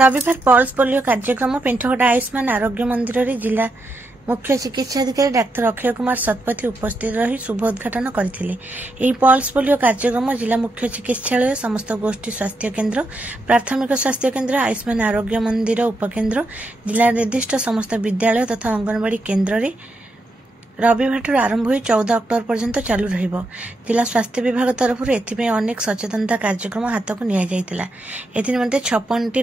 रविवार pulse polio कार्यक्रम पेंठगड़ा आयुष्मान आरोग्य मंदिर रे जिला मुख्य चिकित्साधिकारी डाक्तर अक्षय कुमार शतपथी उपस्थित रही शुभ उद्घाटन करथिले। पल्स पोलियो कार्यक्रम जिला मुख्य चिकित्सालय समस्त गोष्ठी स्वास्थ्य केन्द्र प्राथमिक स्वास्थ्य केन्द्र आयुष्मान आरोग्य मंदिर उपकेन्द्र जिला निर्दिष्ट समस्त विद्यालय तथा अंगनवाड़ी केन्द्र रे रविवार आरंभ हो 14 अक्टोबर पर्यंत चालू रहिबो। जिला स्वास्थ्य विभाग तरफ एथिपे अनेक सचेतनता कार्यक्रम हाथ को निया जायतिला। एथिनिमते 56टी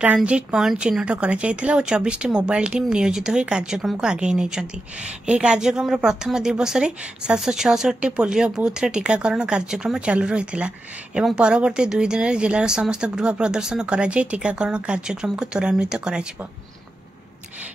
ट्रांजिट पॉइंट चिन्हट करा जायतिला और 24टी मोबाइल टीम नियोजित होई कार्यक्रम को आगे नेचंती। एही कार्यक्रम प्रथम दिवस रे 766टी पोलियो बूथ रे टीकाकरण कार्यक्रम चालू रहितिला एवं परवर्ती 2 दिन रे जिल्लार समस्त गृह प्रदर्शन करा जाय टीकाकरण कार्यक्रम को त्वरान्वित करा जिवो।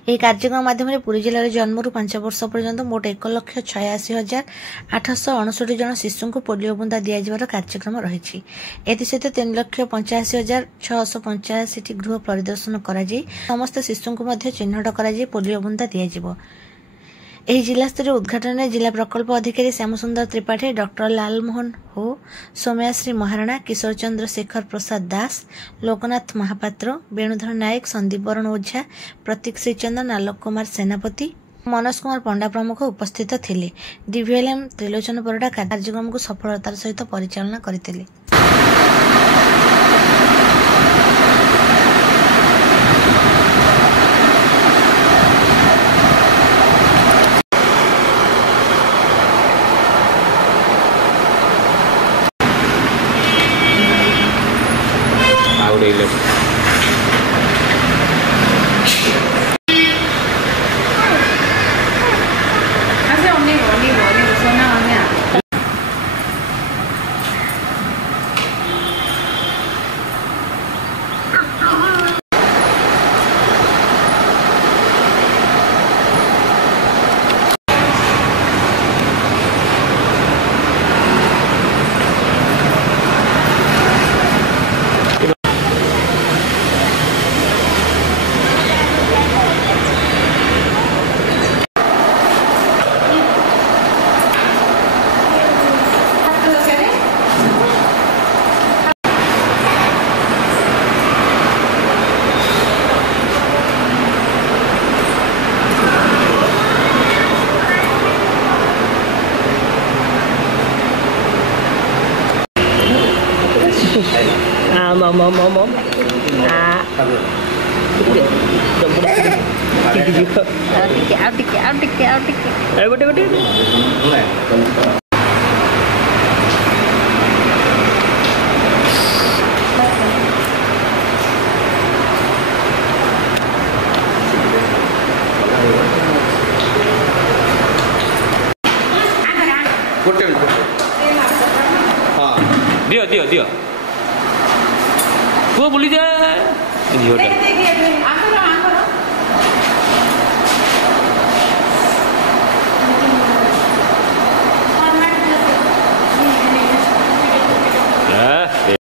यह कार्यक्रम माध्यम पुरी जिले जन्म 5 वर्ष पर्यंत मोट 1,86,859 जन शिशु को पोलियो बुंदा दिया कार्यक्रम रही। एसत 3,85,685 गृह परिदर्शन कर समस्त शिशु को चिन्हट कर पोलियो बुंदा दिया। एही जिला स्तरीय उद्घाटन में जिला प्रकल्प अधिकारी श्यामसुंदर त्रिपाठी डॉक्टर लालमोहन हो सौम्याश्री महाराणा किशोर चंद्र शेखर प्रसाद दास लोकनाथ महापात्र वेणुधर नायक संदीप बरण ओझा प्रतीक श्रीचंदन आलोक कुमार सेनापति मनोज कुमार पंडा प्रमुख उपस्थित थिले। डीवीएलएम त्रिलोचन परडा कार्यक्रम को सफलतार सहित परिचालना करथिले। दियो दियो दियो पुआ बुली जाए